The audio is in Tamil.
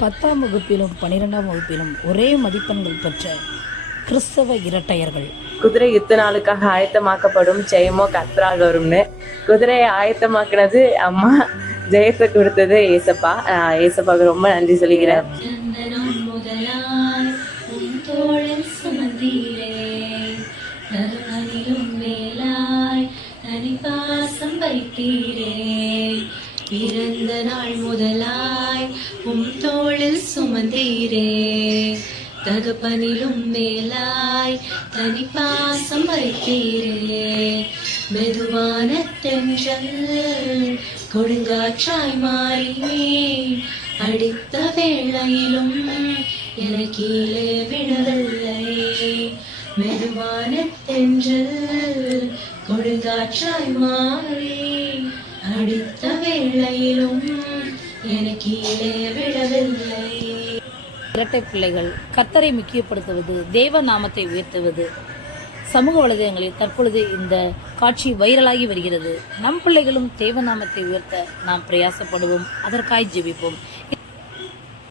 பத்தாம் வகுப்பிலும் பன்னிரெண்டாம் வகுப்பிலும் ஒரே மதிப்பெண்கள் பெற்ற கிறிஸ்தவ இரட்டையர்கள். குதிரை யுத்த நாளுக்காக ஆயத்தமாக்கப்படும் ஜெயமோ கத்ரால் வரும்னு. குதிரையை ஆயத்தமாக்குனது அம்மா ஜெயத்தை கொடுத்தது ஏசப்பா. ஏசப்பாவுக்கு ரொம்ப நன்றி சொல்லிக்கிறேன். மேலாய் வைத்தீரே. பிறந்த நாள் முதலாய் உம் தோளில் சுமந்தீரே. தகப்பனிலும் மேலாய் தனி பாசம் வைத்தீரே. மெதுவான தென்றல் கொடுங்காற்றாய் மாறி அடித்த வேளையிலும் என கீழே விடவில்லை மெதுவான தென்றல் கொடுங்காற்றாய் மாறி அடித்த வேளையிலும் என கீழே விடவில்லை இரட்டை பிள்ளைகள் கர்த்தரை முக்கியப்படுத்துவது தேவ நாமத்தை உயர்த்துவது. சமூக வலைதளங்களில் தற்பொழுது இந்த காட்சி வைரலாகி வருகிறது. நம் பிள்ளைகளும் தேவ நாமத்தை உயர்த்த நாம் பிரயாசப்படுவோம். அதற்காய் ஜெபிப்போம்.